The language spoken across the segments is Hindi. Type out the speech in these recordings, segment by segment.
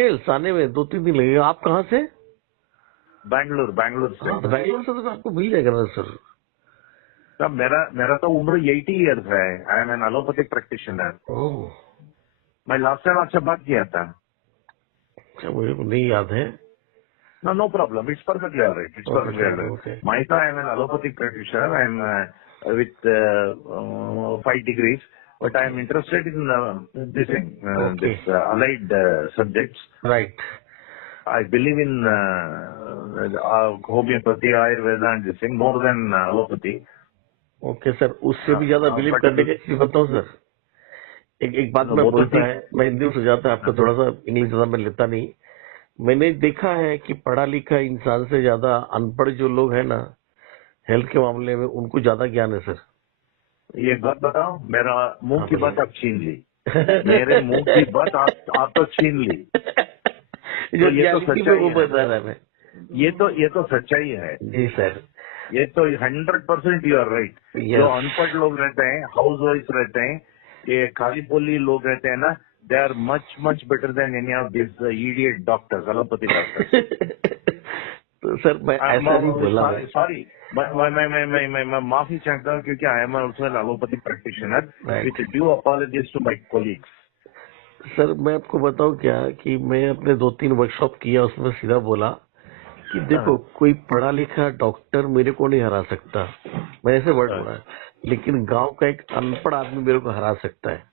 डिटेल्स आने में 2-3 दिन लगेगा। आप कहाँ से? बैंगलोर से। हाँ, तो बैंगलोर से तो आपको मिल जाएगा ना सर। तब मेरा तो उम्र 80 ईयर्स है। I am an allopathic practitioner. Oh, मैं लास्ट टाइम आपसे बात किया था। अच्छा, मुझे को नहीं याद है। No problem. It's perfectly all right. It's okay perfectly all sir, right. Okay Myself, I am an allopathic practitioner. I am with 5 degrees, but I am interested in this thing, okay, this allied subjects. Right. I believe in homeopathy, Ayurveda, and this thing more than allopathy. Okay sir, उससे भी ज्यादा बिलीव But करने की चीज बताऊं सर। एक एक बात में वो तो बोलता ठीक। है, मैं हिंदी में समझाता है आपको, थोड़ा सा इंग्लिश ज्यादा मैं लेता नहीं। मैंने देखा है कि पढ़ा लिखा इंसान से ज्यादा अनपढ़ जो लोग हैं ना हेल्थ के मामले में, उनको ज्यादा ज्ञान है सर। ये बात बताओ, मेरा मुंह हाँ की बोलिए। बात आप छीन ली। मेरे मुंह की बात आप तो छीन ली। जो तो ये तो रियलिटी में सच्चाई वो है। बता रहा है मैं। ये तो सच्चाई है। जी सर। ये तो 100% यू आर राइट। जो यस अनपढ़ लोग रहते हैं, हाउस वाइफ रहते हैं, ये खाली बोली लोग रहते हैं ना, they are much much better than any of this idiot doctors, allopathy doctors. तो सर मैं ऐसा नहीं बोला मैं। सॉरी, मैं माफी चाहता हूँ, क्योंकि I am also an allopathy practitioner right with due apologies to my colleagues. Sir, मैं आपको बताऊं क्या कि मैं अपने 2-3 वर्कशॉप किया, उसमें सीधा बोला कि देखो, कोई पढ़ा लिखा डॉक्टर मेरे को नहीं हरा सकता, मैं ऐसे वर्ड बोला है, लेकिन गांव का एक अनपढ़ आदमी मेरे को हरा सकता है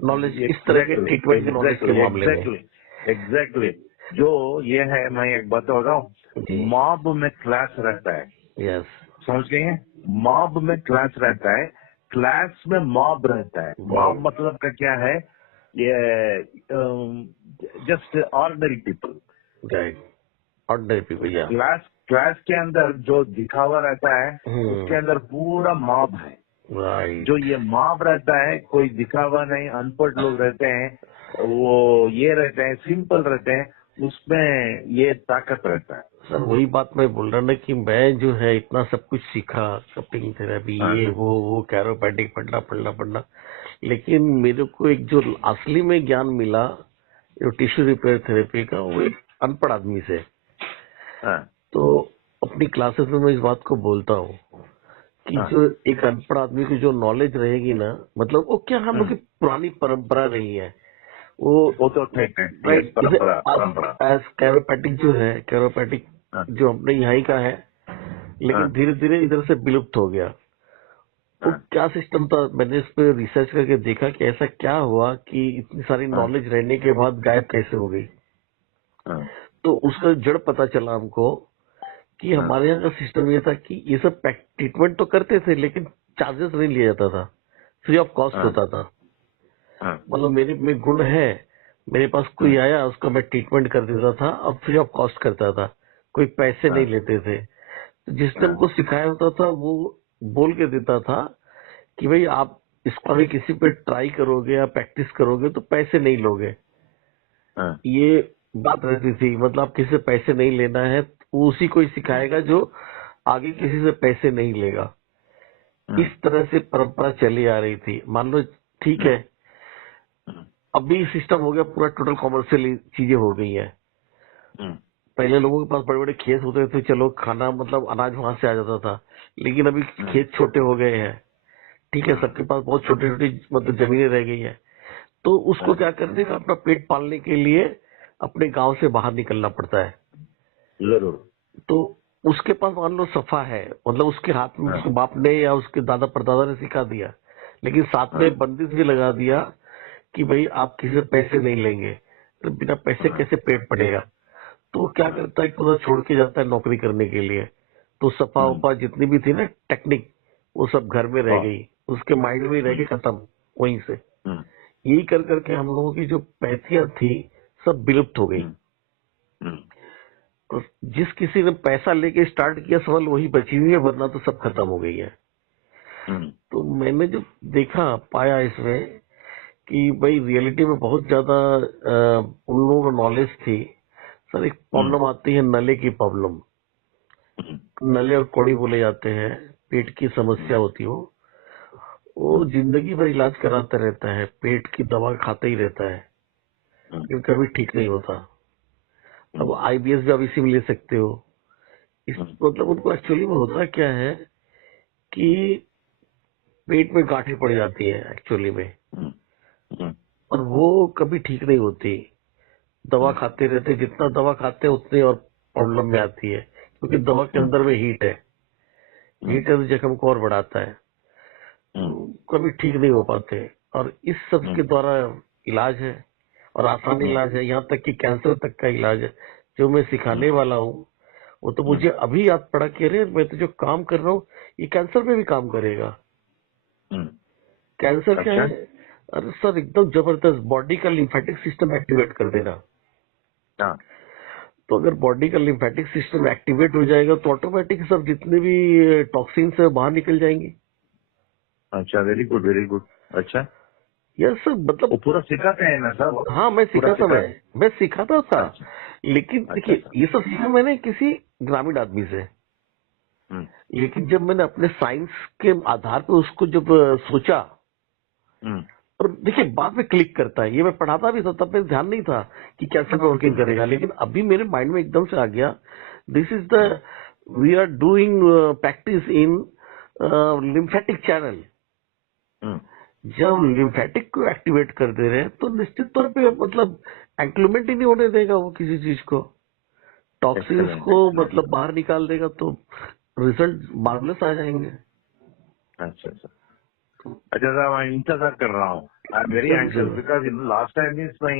नॉलेज, इस तरह के एग्जैक्टली ट्रीटमेंट के नॉलेज के एग्जैक्टली मामले में। Exactly exactly. जो ये है, मैं एक बात बताऊं, जी, मॉब में क्लास रहता है, यस, समझ गए हैं? मॉब में क्लास रहता है, क्लास में मॉब रहता है। मॉब मॉब, मतलब का क्या है? ये just ordinary people. Right, ordinary people, या क्लास क्लास के अंदर जो दिखावा रहता है, उसके अंदर पूरा मॉब है। जो राइट। ये मॉब रहता है, कोई दिखावा नहीं, अनपढ़ लोग रहते हैं, वो ये रहते हैं, सिंपल रहते हैं, उसमें ये ताकत रहता है। सर वही बात मैं बोल रहा ना कि मैं जो है इतना सब कुछ सीखा, कपिंग थेरेपी, हाँ, ये वो कैरोपैटिक, पढ़ना, लेकिन मेरे को एक जो असली में ज्ञान मिला जो टिश्यू रिपेयर थेरेपी का, वो एक अनपढ़ आदमी से। हाँ, तो अपनी क्लासेस में मैं इस बात को बोलता हूँ कि हाँ, जो एक अनपढ़ आदमी की जो नॉलेज रहेगी ना, मतलब वो क्या हम लोग की पुरानी परंपरा रही है वो, वो तो ठीक है। Yes, right. जैसे परंपरा अब परंपरा। एज कैरोपैटिक जो है, कैरोपैटिक हाँ, जो अपने यहाँ का है, हाँ, लेकिन धीरे धीरे इधर से विलुप्त हो गया। वो हाँ, क्या सिस्टम था, मैंने इस पे रिसर्च करके देखा कि ऐसा क्या हुआ कि इतनी सारी हाँ, नॉलेज रहने के बाद गायब कैसे हो गई। हाँ, तो उसका जड़ पता चला हमको कि हाँ, हमारे यहाँ का सिस्टम ये था कि ये सब ट्रीटमेंट तो करते थे, लेकिन चार्जेस नहीं लिया जाता था, फ्री ऑफ कॉस्ट हाँ, होता था। हाँ, मतलब मेरे में गुण है, मेरे पास कोई हाँ, आया उसका मैं ट्रीटमेंट कर देता था और फ्री ऑफ कॉस्ट करता था, कोई पैसे नहीं हाँ, लेते थे। तो जिसने हाँ, हमको सिखाया होता था वो बोल के देता था कि भाई आप इसको अभी किसी पे ट्राई करोगे या प्रैक्टिस करोगे तो पैसे नहीं लोगे, हाँ, ये बात रहती थी। मतलब आप किसी से पैसे नहीं लेना है, वो उसी को ही सिखाएगा जो आगे किसी से पैसे नहीं लेगा। इस हाँ, तरह से परंपरा चली आ रही थी। मान लो ठीक है, अभी सिस्टम हो गया पूरा, टोटल कॉमर्शियल चीजें हो गई है। हाँ, पहले लोगों के पास बड़े बड़े खेत होते थे, चलो खाना मतलब अनाज वहां से आ जाता था, लेकिन अभी खेत छोटे हो गए हैं। ठीक है, सबके पास बहुत छोटी छोटी मतलब जमीनें रह गई है। तो उसको क्या करते हैं, अपना पेट पालने के लिए अपने गांव से बाहर निकलना पड़ता है। जरूर। तो उसके पास मान लो सफा है, मतलब उसके हाथ में हाँ, उसके बाप ने या उसके दादा परदादा ने सिखा दिया, लेकिन साथ हाँ, में बंदिश भी लगा दिया कि भाई आप किसी से पैसे नहीं लेंगे, तो बिना पैसे हाँ, कैसे पेट पड़ेगा। तो वो क्या करता है, पूरा छोड़ के जाता है नौकरी करने के लिए। तो सफा वफा जितनी भी थी ना टेक्निक, वो सब घर में रह हाँ, गई, उसके माइंड में ही रह गई, खत्म वहीं से। हाँ, यही कर करके हम लोगों की जो पैथियां थी सब विलुप्त हो गई। हाँ, हाँ, तो जिस किसी ने पैसा लेके स्टार्ट किया सवाल वही बची हुई है, वरना तो सब खत्म हो गई है। हाँ, तो मैंने जो देखा पाया इसमें कि भाई रियलिटी में बहुत ज्यादा उन लोगों को नॉलेज थी। सर एक प्रॉब्लम आती है, नले की प्रॉब्लम। नले और कौड़ी बोले जाते हैं, पेट की समस्या होती हो, वो जिंदगी भर इलाज कराता रहता है, पेट की दवा खाता ही रहता है। लेकिन कभी ठीक नहीं होता। अब आईबीएस भी आप इसी में ले सकते हो। इस मतलब उनको एक्चुअली में होता क्या है कि पेट में गांठें पड़ जाती है एक्चुअली में, और वो कभी ठीक नहीं होती। दवा खाते रहते, जितना दवा खाते हैं उतनी और प्रॉब्लम में आती है, क्योंकि दवा के अंदर में हीट है, हीट है तो जख्म को और बढ़ाता है, कभी ठीक नहीं हो पाते। और इस सब के द्वारा इलाज है, और आसान इलाज है, यहाँ तक कि कैंसर तक का इलाज है। जो मैं सिखाने वाला हूँ वो तो मुझे अभी याद पड़ा कि अरे मैं तो जो काम कर रहा हूँ ये कैंसर पे भी काम करेगा। कैंसर क्या है? अरे सर एकदम जबरदस्त, बॉडी का लिम्फेटिक सिस्टम एक्टिवेट कर देना। तो अगर बॉडी का लिम्फेटिक सिस्टम एक्टिवेट हो जाएगा तो ऑटोमेटिक सर जितने भी टॉक्सिन्स है बाहर निकल जाएंगे। अच्छा, वेरी गुड वेरी गुड। अच्छा, यस सर, मतलब वो पूरा सिखाते हैं ना सर? हाँ मैं पूरा सिखाता, मैं सिखाता था। अच्छा, लेकिन देखिए अच्छा। ये सब सीखा मैंने किसी ग्रामीण आदमी से, लेकिन जब मैंने अपने साइंस के आधार पर उसको जब सोचा, और देखिए बाद में क्लिक करता है, ये मैं पढ़ाता भी था तब मेरे ध्यान नहीं था कि कैसे वर्किंग करेगा, लेकिन अभी मेरे माइंड में एकदम से आ गया। This is the we are doing practice in lymphatic channel. जब लिम्फेटिक को एक्टिवेट कर दे रहे हैं तो निश्चित तौर पे मतलब एक्लूमेंट ही नहीं होने देगा वो किसी चीज को, टॉक्सिन्स को मतलब बाहर निकाल देगा, तो रिजल्ट मार्वलस आ जाएंगे। अच्छा अच्छा अच्छा सर, मैं इंतजार कर रहा हूँ। I am very anxious because in last time is my